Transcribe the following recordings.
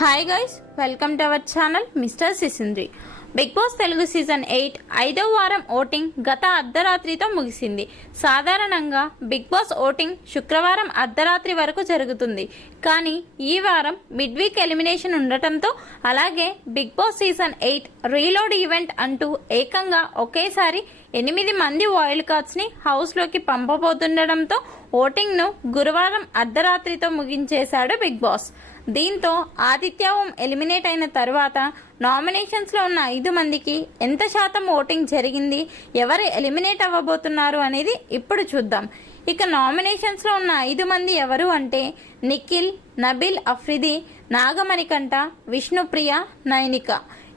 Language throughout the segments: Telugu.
Hi guys, welcome to our channel mister Sisindri. Bigg Boss Telugu season 8 ఐదవ వారం ఓటింగ్ గత అర్ధరాత్రితో ముగిసింది. సాధారణంగా బిగ్ బాస్ ఓటింగ్ శుక్రవారం అర్ధరాత్రి వరకు జరుగుతుంది. కానీ ఈ వారం మిడ్ వీక్ ఎలిమినేషన్ ఉండటంతో, అలాగే Bigg Boss season 8 reload event అంటూ ఏకంగా ఒకేసారి 8 మంది వైల్డ్ కార్డ్స్ని హౌస్లోకి పంపబోతుండటంతో ఓటింగ్ను గురువారం అర్ధరాత్రితో ముగించేశాడు బిగ్ బాస్. దీంతో ఆదిత్య ఓం ఎలిమినేట్ అయిన తర్వాత నామినేషన్స్లో ఉన్న 5 మందికి ఎంత శాతం ఓటింగ్ జరిగింది, ఎవరు ఎలిమినేట్ అవ్వబోతున్నారు అనేది ఇప్పుడు చూద్దాం. ఇక నామినేషన్స్లో ఉన్న 5 మంది ఎవరు అంటే నిఖిల్, నబీల్ అఫ్రిది, నాగమణికంఠ, విష్ణుప్రియ, నైనిక.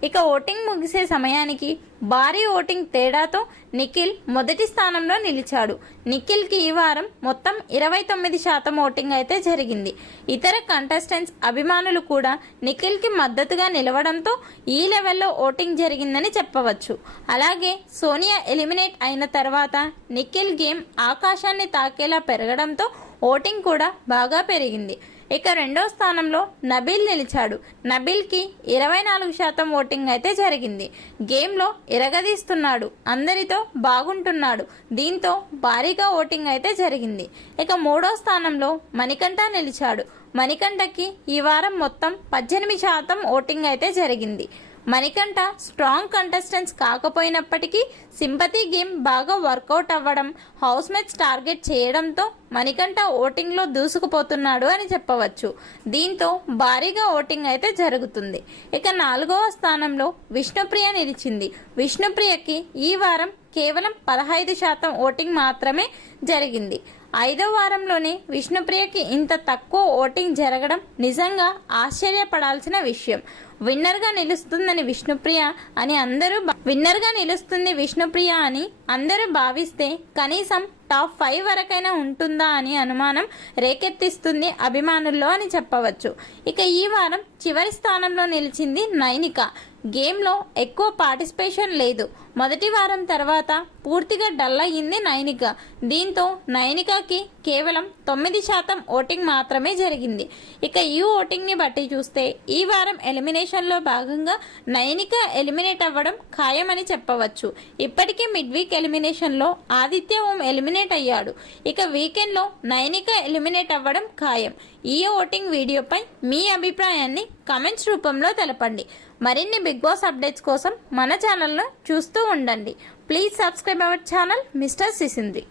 ఇక ఓటింగ్ ముగిసే సమయానికి భారీ ఓటింగ్ తేడాతో నిఖిల్ మొదటి స్థానంలో నిలిచాడు. నిఖిల్కి ఈ వారం మొత్తం 29% ఓటింగ్ అయితే జరిగింది. ఇతర కంటెస్టెంట్స్ అభిమానులు కూడా నిఖిల్కి మద్దతుగా నిలవడంతో ఈ లెవెల్లో ఓటింగ్ జరిగిందని చెప్పవచ్చు. అలాగే సోనియా ఎలిమినేట్ అయిన తర్వాత నిఖిల్ గేమ్ ఆకాశాన్ని తాకేలా పెరగడంతో ఓటింగ్ కూడా బాగా పెరిగింది. ఇక రెండో స్థానంలో నబీల్ నిలిచాడు. నబీల్కి 24% ఓటింగ్ అయితే జరిగింది. గేమ్లో ఇరగదీస్తున్నాడు, అందరితో బాగుంటున్నాడు. దీంతో భారీగా ఓటింగ్ అయితే జరిగింది. ఇక మూడో స్థానంలో మణికంఠ నిలిచాడు. మణికంఠకి ఈ వారం మొత్తం 18% ఓటింగ్ అయితే జరిగింది. మణికంఠ స్ట్రాంగ్ కంటెస్టెంట్స్ కాకపోయినప్పటికీ సింపతి గేమ్ బాగా వర్కౌట్ అవ్వడం, హౌస్ మేట్స్ టార్గెట్ చేయడంతో మణికంఠ ఓటింగ్లో దూసుకుపోతున్నాడు అని చెప్పవచ్చు. దీంతో భారీగా ఓటింగ్ అయితే జరుగుతుంది. ఇక 4వ స్థానంలో విష్ణుప్రియ నిలిచింది. విష్ణుప్రియకి ఈ వారం కేవలం 15% ఓటింగ్ మాత్రమే జరిగింది. 5వ వారంలోనే విష్ణుప్రియకి ఇంత తక్కువ ఓటింగ్ జరగడం నిజంగా ఆశ్చర్యపడాల్సిన విషయం. విన్నర్గా నిలుస్తుంది విష్ణుప్రియ అని అందరూ భావిస్తే కనీసం టాప్ 5 వరకైనా ఉంటుందా అని అనుమానం రేకెత్తిస్తుంది అభిమానుల్లో అని చెప్పవచ్చు. ఇక ఈ వారం చివరి స్థానంలో నిలిచింది నైనిక. గేమ్లో ఎక్కువ పార్టిసిపేషన్ లేదు. మొదటి వారం తర్వాత పూర్తిగా డల్ అయ్యింది నైనిక. దీంతో నైనికకి కేవలం 9% ఓటింగ్ మాత్రమే జరిగింది. ఇక ఈ ఓటింగ్ని బట్టి చూస్తే ఈ వారం ఎలిమినేషన్లో భాగంగా నైనిక ఎలిమినేట్ అవ్వడం ఖాయమని చెప్పవచ్చు. ఇప్పటికే మిడ్ వీక్ ఎలిమినేషన్లో ఆదిత్య ఓం ఎలిమినేట్ అయ్యాడు. ఇక వీకెండ్లో నైనిక ఎలిమినేట్ అవ్వడం ఖాయం. ఈ ఓటింగ్ వీడియోపై మీ అభిప్రాయాన్ని కామెంట్స్ రూపంలో తెలపండి. మరిన్ని బిగ్ బాస్ అప్డేట్స్ కోసం మన ఛానల్ను చూస్తూ ఉండండి. Please subscribe our channel mister సిసింద్రి.